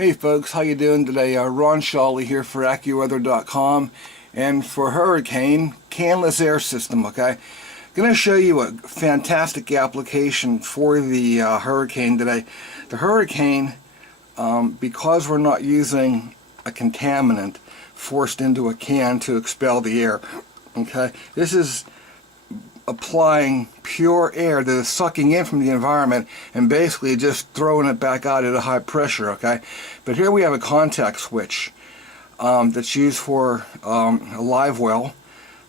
Hey folks, how you doing today? Ron Shawley here for AccuWeather.com and for Hurrican Canlees Air System. Okay, going to show you a fantastic application for the Hurricane today. The Hurricane, because we're not using a contaminant forced into a can to expel the air. Okay, this is applying pure air that is sucking in from the environment and basically just throwing it back out at a high pressure. Okay, but here we have a contact switch that's used for a live well,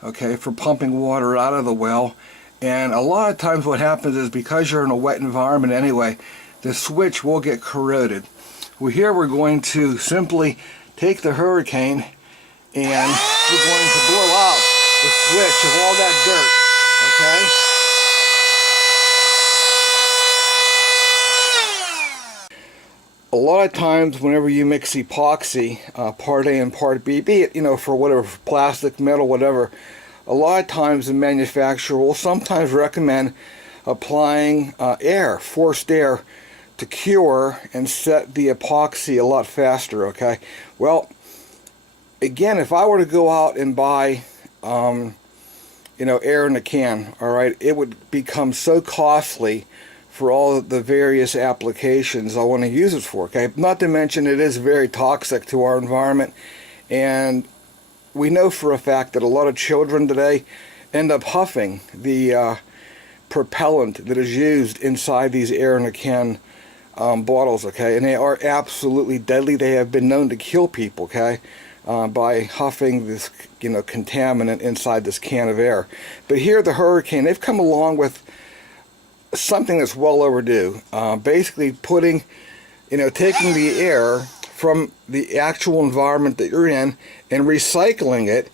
okay, for pumping water out of the well. And a lot of times what happens is, because you're in a wet environment anyway, the switch will get corroded. Well, here we're going to simply take the Hurricane and we're going to blow out the switch of all that dirt. Okay. A lot of times whenever you mix epoxy, part A and part B, be it, for whatever, plastic, metal, whatever, a lot of times the manufacturer will sometimes recommend applying air, forced air, to cure and set the epoxy a lot faster. Okay. Well, again, if I were to go out and buy air in a can, all right, it would become so costly for all of the various applications I want to use it for. Okay, not to mention it is very toxic to our environment, and we know for a fact that a lot of children today end up huffing the propellant that is used inside these air in a can bottles. Okay, and they are absolutely deadly. They have been known to kill people. Okay. By huffing this, contaminant inside this can of air. But here, the Hurricane, they've come along with something that's well overdue. Basically putting, taking the air from the actual environment that you're in and recycling it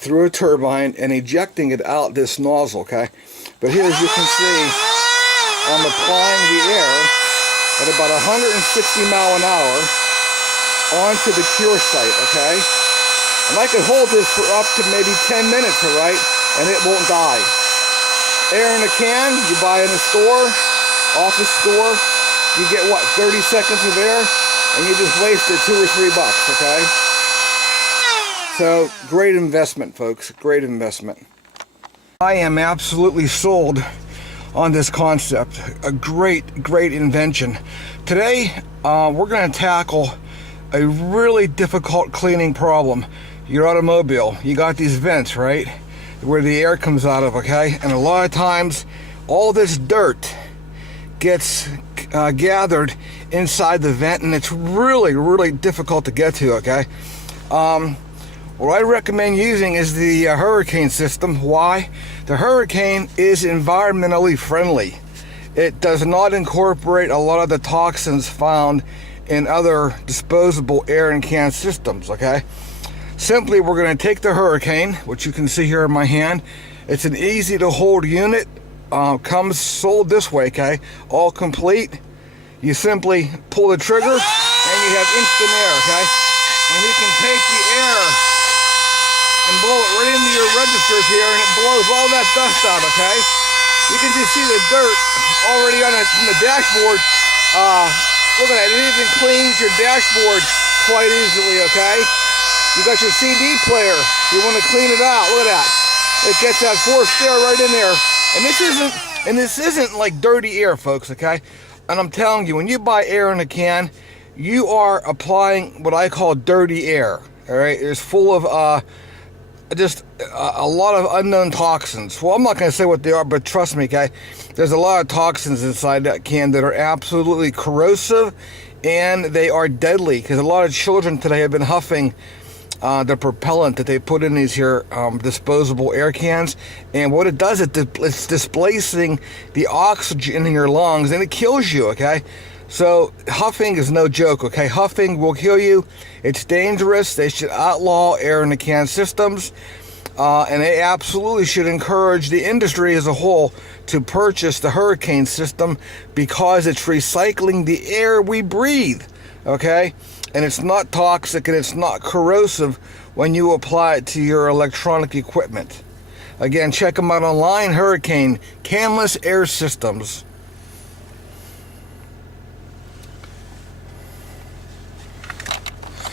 through a turbine and ejecting it out this nozzle, okay? But here, as you can see, I'm applying the air at about 160 miles an hour onto the cure site, okay? And I could hold this for up to maybe 10 minutes, all right? And it won't die. Air in a can, you buy in a store, office store, you get what, 30 seconds of air, and you just wasted $2 or $3, okay? So, great investment, folks, great investment. I am absolutely sold on this concept. A great invention. Today, we're going to tackle a really difficult cleaning problem. Your automobile, you got these vents, right, where the air comes out of, okay? And a lot of times all this dirt gets gathered inside the vent, and it's really difficult to get to, okay? What I recommend using is the Hurricane system. Why? The Hurricane is environmentally friendly. It does not incorporate a lot of the toxins found in other disposable air and can systems, okay? Simply, we're going to take the Hurricane, which you can see here in my hand. It's an easy to hold unit, comes sold this way, okay? All complete. You simply pull the trigger and you have instant air, okay? And you can take the air and blow it right into your registers here, and it blows all that dust out, okay? You can just see the dirt already on the dashboard. Look at that, it even cleans your dashboard quite easily, okay? You got your CD player, you want to clean it out, look at that. It gets that forced air right in there. And this isn't like dirty air, folks, okay? And I'm telling you, when you buy air in a can, you are applying what I call dirty air, all right? It's full of just a lot of unknown toxins. Well, I'm not going to say what they are, but trust me, okay? There's a lot of toxins inside that can that are absolutely corrosive, and they are deadly, because a lot of children today have been huffing the propellant that they put in these here disposable air cans, and what it does, it's displacing the oxygen in your lungs, and it kills you, okay? So huffing is no joke, okay? Huffing will kill you. It's dangerous. They should outlaw air in the can systems, and they absolutely should encourage the industry as a whole to purchase the Hurricane system, because it's recycling the air we breathe, okay? And it's not toxic and it's not corrosive when you apply it to your electronic equipment. Again, check them out online, Hurricane Canlees Air Systems.